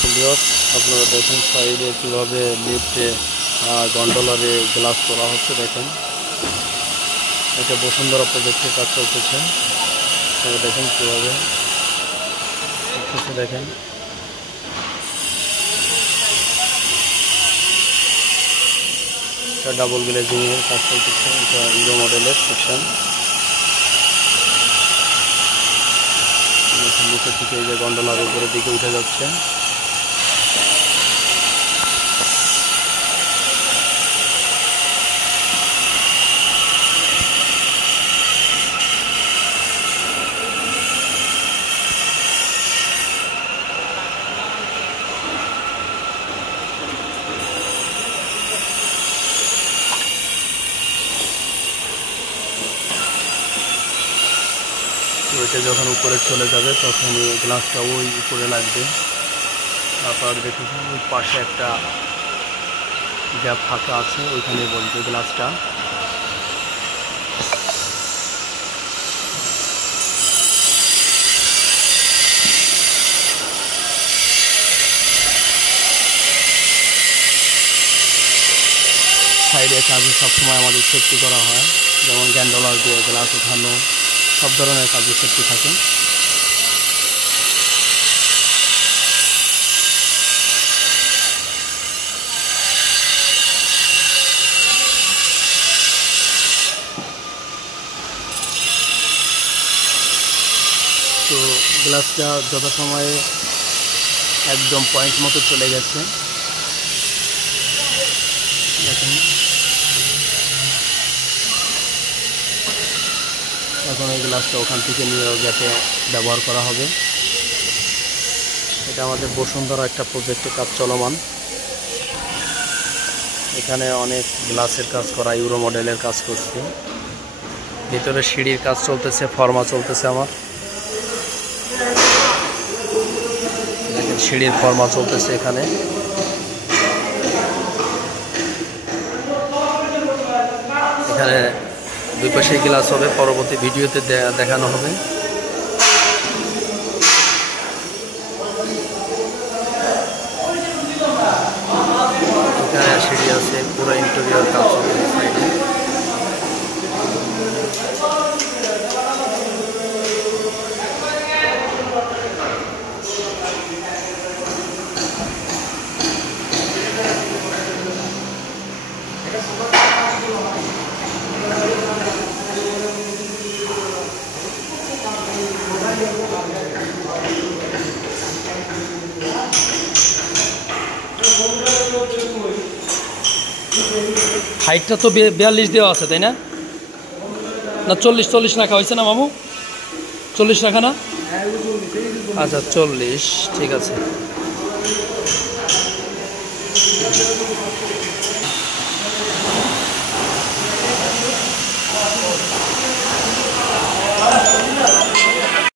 Viewers, আপনারা দেখেন সাইডে কীভাবে লিফটে গন্ডোলারে গ্লাস করা হচ্ছে। দেখেন এটা বসুন্ধরা প্রজেক্টের কাজ চলতেছে। আপনারা দেখেন কীভাবে দেখেন এটা ডাবল গ্লেজিংয়ের কাজ চলতেছে। এটা হিরো মডেলের সেকশন। নিচে থেকে এই যে গন্ডোলার উপরের দিকে উঠে যাচ্ছে। ওইটা যখন উপরে চলে যাবে তখন এই গ্লাসটা ওই উপরে লাগবে। তারপর দেখুন ওই পাশে একটা গ্যাপ ফাঁকা আছে, ওইখানে বলবে গ্লাসটা। সাইডে কাজে সবসময় আমাদের সেফটি করা হয়, যেমন গ্যান্ডোলার দিয়ে গ্লাস উঠানো, সব ধরনের কাজে সেফটি থাকে। তো গ্লাসটা যথাসময়ে একদম পয়েন্ট মতো চলে গেছে। দেখেন এখন এই গ্লাসটা ওখান থেকে নিয়ে গ্যাপে ব্যবহার করা হবে। এটা আমাদের বসুন্ধরা একটা প্রজেক্টে কাজ চলমান। এখানে অনেক গ্লাসের কাজ করা, ইউরো মডেলের কাজ করছে। ভিতরে সিঁড়ির কাজ চলতেছে, ফর্মা চলতেছে আমার। দেখেন সিঁড়ির ফর্মা চলতেছে এখানে। এখানে দুই পাশে গ্লাস হবে, পরবর্তী ভিডিওতে দেখানো হবে। এখানে সিঁড়ি আছে, পুরো ইন্টেরিয়র কাজ চলছে সাইডে। হাইটটা তো 42 দেওয়া আছে, তাই না? না 40 রাখা হয়েছে না মামু? 40 রাখা না? আচ্ছা 40, ঠিক আছে।